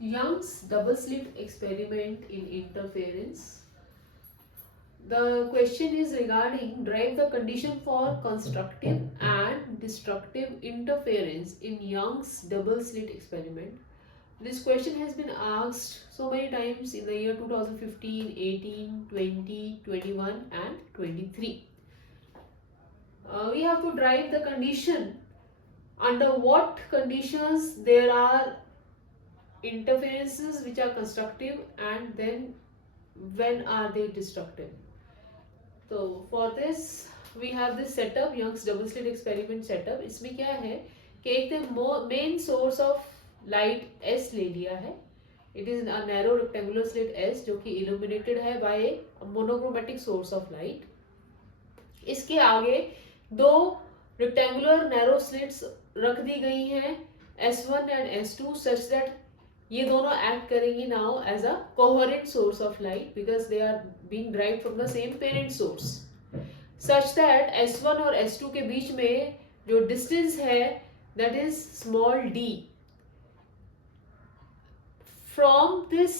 Young's double slit experiment in interference. The question is regarding derive the condition for constructive and destructive interference in Young's double slit experiment. This question has been asked so many times in the year 2015, 18, 20, 21 and 23. We have to derive the condition under what conditions there are interferences which are constructive and then when are they destructive. So for this we have this setup, Young's double slit experiment setup. इसमें क्या है कि एक main source of light S ले लिया है. It is a narrow rectangular slit S जो कि इल्यूमिनेटेड है by a monochromatic source of light. इसके आगे दो रेक्टेंगुलर नैरो स्लिट्स रख दी गई हैं S1 and S2 such that ये दोनों एक्ट करेंगी now as a coherent source of light because they are being driven from the same parent source such that S1 और S2 के बीच में जो डिस्टेंस है that is small d. From this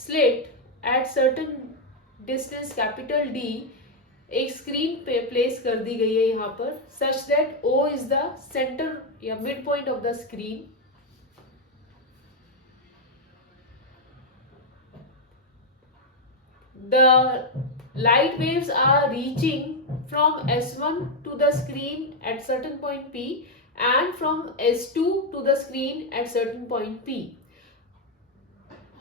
slit at certain distance capital D एक screen पे place कर दी गई है यहाँ पर such that O is the centre या mid point of the screen. The light waves are reaching from S1 to the screen at certain point P and from S2 to the screen at certain point P.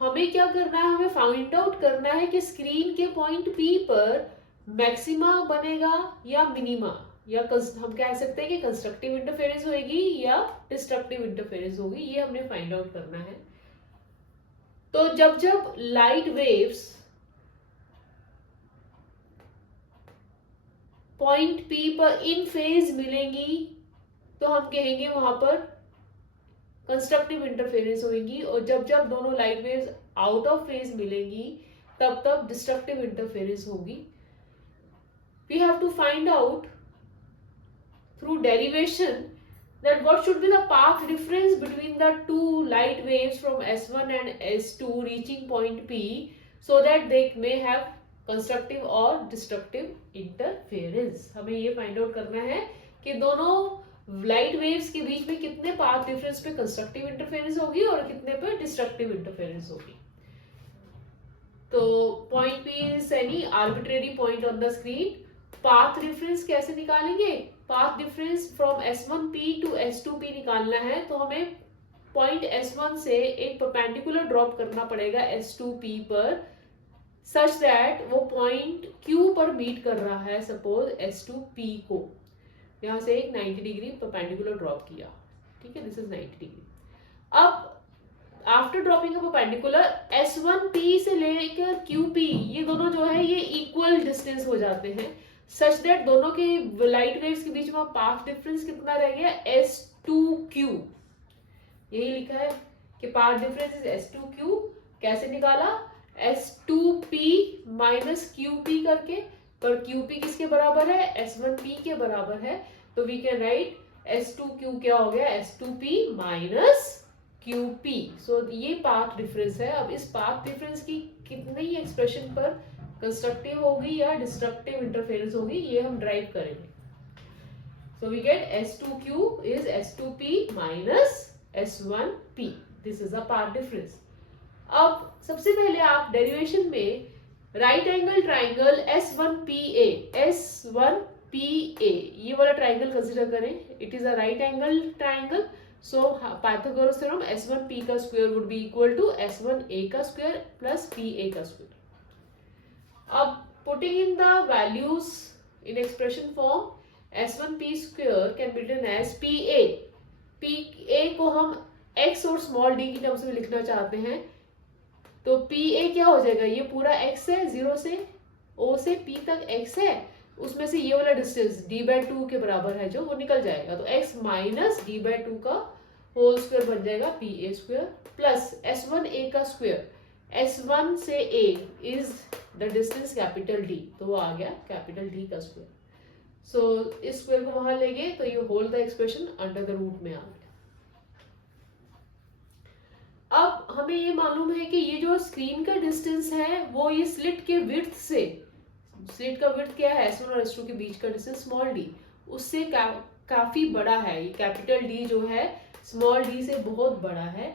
हमें क्या करना है, हमें find out करना है कि screen के point P पर मैक्सिमा बनेगा या मिनिमा, या हम कह सकते हैं कि कंस्ट्रक्टिव इंटरफेरेंस होगी या डिस्ट्रक्टिव इंटरफेरेंस होगी. ये हमने फाइंड आउट करना है. तो जब जब लाइट वेव्स पॉइंट P पर इन फेज मिलेंगी तो हम कहेंगे वहां पर कंस्ट्रक्टिव इंटरफेरेंस होगी, और जब जब दोनों light waves out of phase मिलेंगी तब तब डिस्ट्रक्टिव इंटरफेरेंस होगी. We have to find out through derivation that what should be the path difference between the two light waves from S1 and S2 reaching point P so that they may have constructive और destructive interference. हमें ये find out करना है कि दोनों light waves के बीच में कितने पाथ डिफरेंस पे कंस्ट्रक्टिव इंटरफेरेंस होगी और कितने पे डिस्ट्रक्टिव इंटरफेरेंस होगी. तो point P is any arbitrary point on the screen. Path difference कैसे निकालेंगे, path difference from S1P to S2P निकालना है तो हमें पॉइंट S1 से एक परपेंडिकुलर ड्रॉप करना पड़ेगा S2P पर सच दैट वो पॉइंट Q पर मीट कर रहा है सपोज S2P को. यहां से एक 90 डिग्री परपेंडिकुलर ड्रॉप किया, ठीक है, दिस इज 90 डिग्री. अब after dropping a perpendicular S1P से लेकर QP ये दोनों जो है ये इक्वल डिस्टेंस हो जाते हैं सच दैट दोनों के लाइट वेव्स के बीच में पाथ डिफरेंस कितना रह गया S2Q. यही लिखा है कि पाथ डिफरेंस इज S2Q. कैसे निकाला, S2P माइनस QP करके, पर QP किसके बराबर है, S1P के बराबर है. तो वी कैन राइट S2Q क्या हो गया, S2P माइनस QP. सो ये पाथ डिफरेंस है. अब इस पाथ डिफरेंस की कितनी एक्सप्रेशन पर कंस्ट्रक्टिव होगी या डिस्ट्रक्टिव इंटरफेरेंस होगी ये हम ड्राइव करेंगे. So we get S2Q is S2P minus S1P. This is a path difference. अब सबसे पहले आप डेरिवेशन में राइट एंगल ट्राइंगल S1PA ये वाला ट्राइंगल कंसिडर करें. It is a right angle triangle. So Pythagoras theorem S1P का square would be equal to S1A का स्क्वायर प्लस PA का स्क्वायर. अब putting in the values in expression form S1P square can be written as PA को हम x और small d की terms में लिखना चाहते हैं तो PA क्या हो जाएगा, ये पूरा x है, 0 से O से P तक x है, उसमें से ये वाला डिस्टेंस d/2 के बराबर है जो वो निकल जाएगा. तो x माइनस d/2 का होल स्क्वायर बन जाएगा PA स्क्वायर प्लस S1A का स्क्वायर. S1 से A is the distance capital D तो वो आ गया कैपिटल D का स्क्वायर. सो इस स्क्वायर को वहां लेंगे तो ये whole the expression under the root में आ गया. अब हमें ये मालूम है कि ये जो स्क्रीन का डिस्टेंस है वो ये स्लिट के विड्थ से, स्लिट का विड्थ क्या है S1 और S2 के बीच का डिस्टेंस स्मॉल d, उससे काफी बड़ा है। ये कैपिटल D जो है स्मॉल d से बहुत बड़ा है।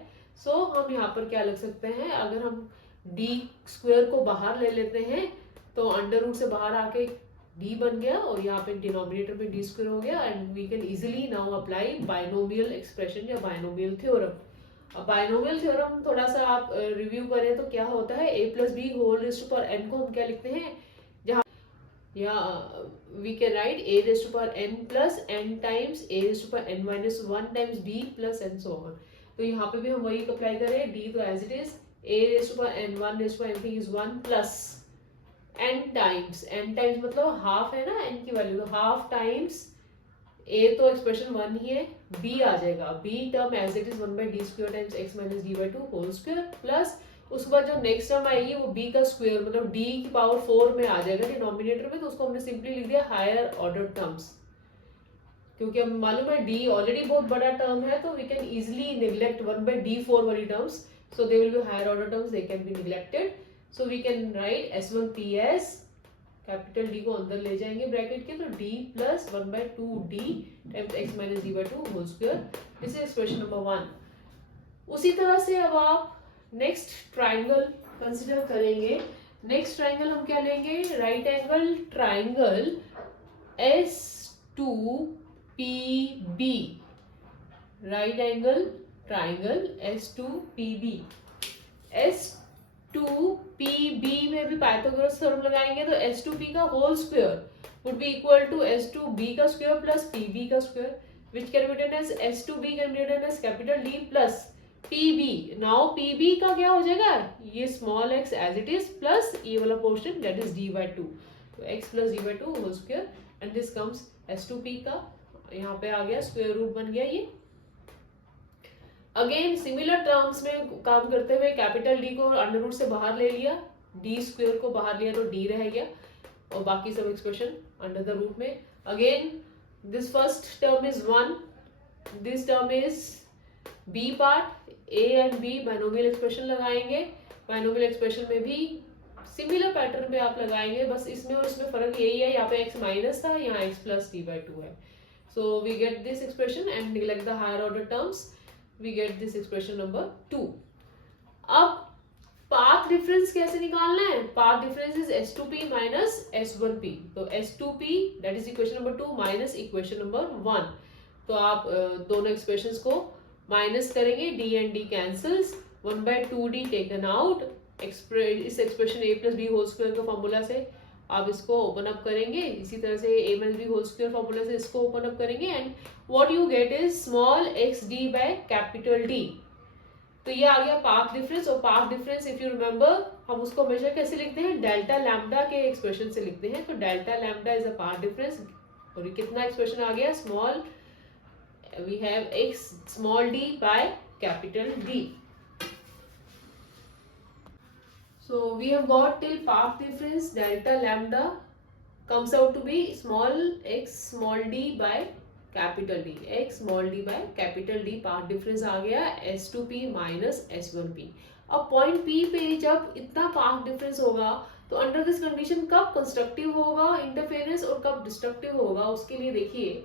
सो हम यहाँ पर क्या लिख सकते हैं, अगर हम d स्क्वायर को बाहर ले लेते हैं तो अंडर रूट से बाहर आके d बन गया और यहाँ पे डिनोमिनेटर में d स्क्वायर हो गया, and we can easily now apply binomial expression या बाइनोमियल थ्योरम। अब बाइनोमियल थ्योरम थोड़ा सा आप रिव्यू करें तो क्या होता है, a plus B whole raise to power n को हम क्या लिखते हैं, जहाँ या we can write a raise to power n plus n times a raise to power n minus 1 times b plus and so on. तो यहाँ पे भी हम वही अप्लाई करें, d तो as it is a raise to power n 1 raise to power n is 1 plus n times मतलब half है ना n की वैल्यू, तो हाफ टाइम्स a तो एक्सप्रेशन 1 ही है, b आ जाएगा, b term as it is 1 by d square times x minus d by 2 whole square plus उसके बाद जो नेक्स्ट टर्म आएगी वो b का स्क्वायर मतलब d की पावर 4 में आ जाएगा डिनोमिनेटर में, तो उसको हमने सिंपली लिख दिया हायर ऑर्डर टर्म्स, क्योंकि हमें मालूम है d ऑलरेडी बहुत बड़ा टर्म है तो we can easily neglect 1 by d 4 वाली terms, so they will be higher order terms, they can be neglected. So we can write S1P as capital D को अंदर ले जाएंगे ब्रैकेट के, तो D plus 1 by 2D times x minus d by 2 whole square, this is expression number 1। उसी तरह से अब आप नेक्स्ट ट्राइंगल कंसिडर करेंगे। नेक्स्ट ट्राइंगल हम क्या लेंगे, right angle triangle S2PB, right angle triangle S2PB। S2PB में भी पाइथागोरस थ्योरम लगाएंगे तो S2P का whole square would be equal to S2B का स्क्वायर प्लस PB का square, which can be written as S2B can be written as capital D plus PB। Now PB का क्या हो जाएगा, ये small x as it is plus ये वाला portion that is D by 2, तो x plus D by 2 whole square and this comes S2P का, यहाँ पे आ गया स्क्वायर रूट बन गया ये। अगेन सिमिलर टर्म्स में काम करते हुए कैपिटल डी को अंडर रूट से बाहर ले लिया, डी स्क्वायर को बाहर लिया तो डी रह गया और बाकी सब एक्सप्रेशन अंडर द रूट में। Again this first term is 1, this term is b part, a and b binomial expression लगाएंगे। बाइनोमियल एक्सप्रेशन में भी सिमिलर पैटर्न पे आप लगाएंगे, बस इसमें और इसमें फर्क यही है, यहाँ पे x माइनस था, यहाँ x प्लस डी बाई 2 है। So we get this expression and neglect the higher order terms, we get this expression number 2। अब पाथ डिफरेंस कैसे निकालना है, path difference is S2P minus S1P, तो S2P that is equation number 2 minus equation number 1, तो आप दोनों expressions को minus करेंगे, d and d cancels, 1 by 2d taken out, इस expression a plus B whole square का फॉर्मूला से आप इसको ओपन अप करेंगे, इसी तरह से a minus b whole square formula से इसको ओपन अप करेंगे and what you get is small x d by capital D। तो ये आ गया पाथ डिफरेंस, और path difference if you remember हम उसको मेजर कैसे लिखते हैं, डेल्टा लैम्डा के एक्सप्रेशन से लिखते हैं, तो delta lambda is a path difference. और ये कितना एक्सप्रेशन आ गया, small we have x small d by capital D। So we have got till path difference delta lambda comes out to be small x small d by capital D, x small d by capital D path difference आ गया S2P minus S1P। अब point P पे जब इतना path difference होगा तो under this condition कब constructive होगा interference और कब डिस्ट्रक्टिव होगा, उसके लिए देखिए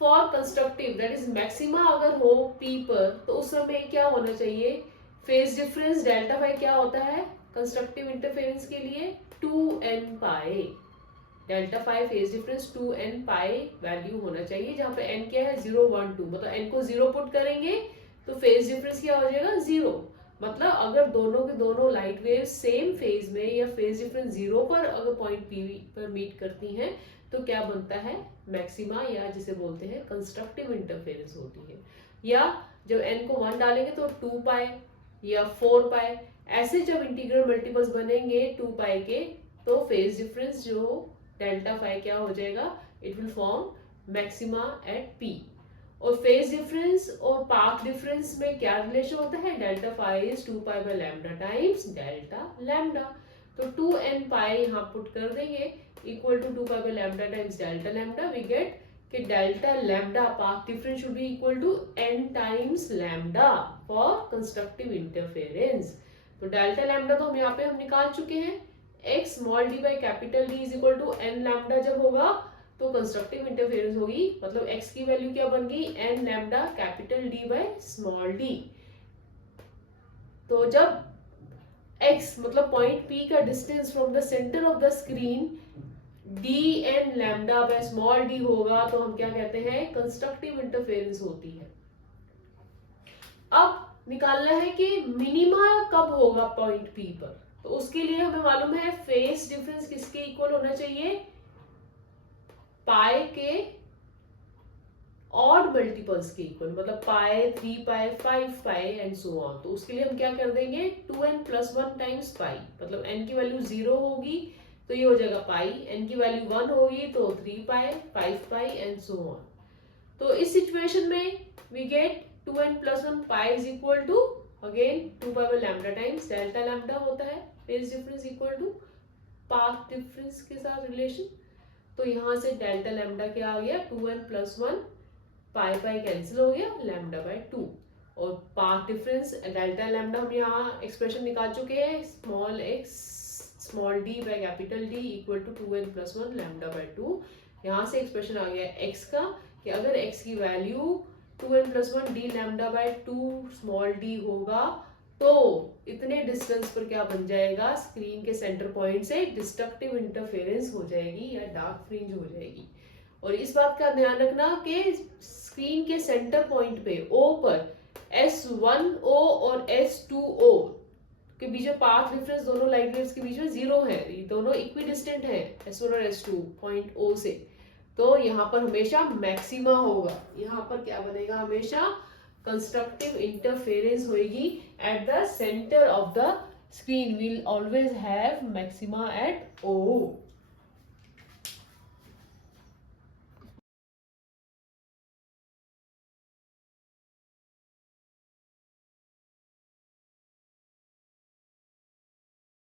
for constructive that is maxima अगर हो P पर तो उस समय क्या होना चाहिए, फेज डिफरेंस डेल्टा फाई क्या होता है कंस्ट्रक्टिव इंटरफेरेंस के लिए 2n pi, delta phi phase difference 2n pi value होना चाहिए, जहां पे n क्या है 0 1 2, मतलब n को 0 पुट करेंगे तो फेज डिफरेंस क्या हो जाएगा 0, मतलब अगर दोनों के दोनों लाइट वेव सेम फेज में या फेज डिफरेंस 0 पर अगर पॉइंट P पर मीट करती हैं तो क्या बनता है मैक्सिमा, या जिसे बोलते हैं कंस्ट्रक्टिव इंटरफेरेंस होती है। या जब n को 1 डालेंगे तो 2 पाई या 4 पाई, ऐसे जब इंटीग्रल मल्टीपल्स बनेंगे 2 पाई के तो फेज डिफरेंस जो डेल्टा फाई क्या हो जाएगा, it will form maxima at P। और फेज डिफरेंस और पाथ डिफरेंस में क्या रिलेशन होता है, delta phi is 2 pi by lambda times delta lambda, तो 2n पाई यहाँ पुट कर देंगे equal to 2 pi by lambda times delta lambda, we get कि delta lambda path difference should be equal to n times lambda for constructive interference. तो delta lambda तो हम यहाँ पे हम निकाल चुके हैं, x small d by capital D is equal to n lambda जब होगा तो कंस्ट्रक्टिव इंटरफेरेंस होगी, मतलब x की वैल्यू क्या बन गई, n lambda capital D by small d। तो जब x मतलब पॉइंट P का distance from the centre of the screen dn lambda by small d होगा तो हम क्या कहते हैं, कंस्ट्रक्टिव इंटरफेरेंस होती है। अब निकालना है कि मिनिमा कब होगा पॉइंट P पर, तो उसके लिए हमें मालूम है फेस डिफरेंस किसके इक्वल होना चाहिए, पाई के ऑड मल्टीपल्स के इक्वल, मतलब पाई 3 पाई 5 पाई एंड सो ऑन। तो उसके लिए हम क्या कर देंगे 2n+1 टाइम्स पाई, मतलब n की वैल्यू 0 होगी तो ये हो जाएगा पाई, n की वैल्यू 1 होगी तो 3 पाई 5 पाई एंड सो ऑन। तो इस सिचुएशन में we get 2n+1 pi is equal to again 2 pi by lambda times delta lambda होता है phase difference equal to path difference के साथ रिलेशन। तो यहाँ से डेल्टा लैम्डा क्या आ गया 2n+1 पाई पाई कैंसिल हो गया लैम्डा बाय 2, और पाथ डिफरेंस डेल्टा लैम्डा हम यहाँ एक्सप्रेशन निकाल चुके हैं, small x small d by capital D equal to 2n+1 lambda by 2। यहाँ से एक्सप्रेशन आ गया x का कि अगर x की value 2n+1 d lambda by 2 small d होगा तो इतने डिस्टेंस पर क्या बन जाएगा, स्क्रीन के सेंटर पॉइंट से डिस्ट्रक्टिव इंटरफेरेंस हो जाएगी या डार्क फ्रिंज हो जाएगी। और इस बात का ध्यान रखना कि स्क्रीन के सेंटर पॉइंट पे O पर S1O और S2O के बीच में पाथ डिफरेंस दोनों लाइट वेव्स के बीच में 0 है, ये दोनों इक्विडिस्टेंट है S1 और S2 पॉइंट O से। तो यहाँ पर हमेशा मैक्सिमा होगा, यहाँ पर क्या बनेगा, हमेशा कंस्ट्रक्टिव इंटरफेरेंस होगी at the centre of the screen, will always have maxima eight O।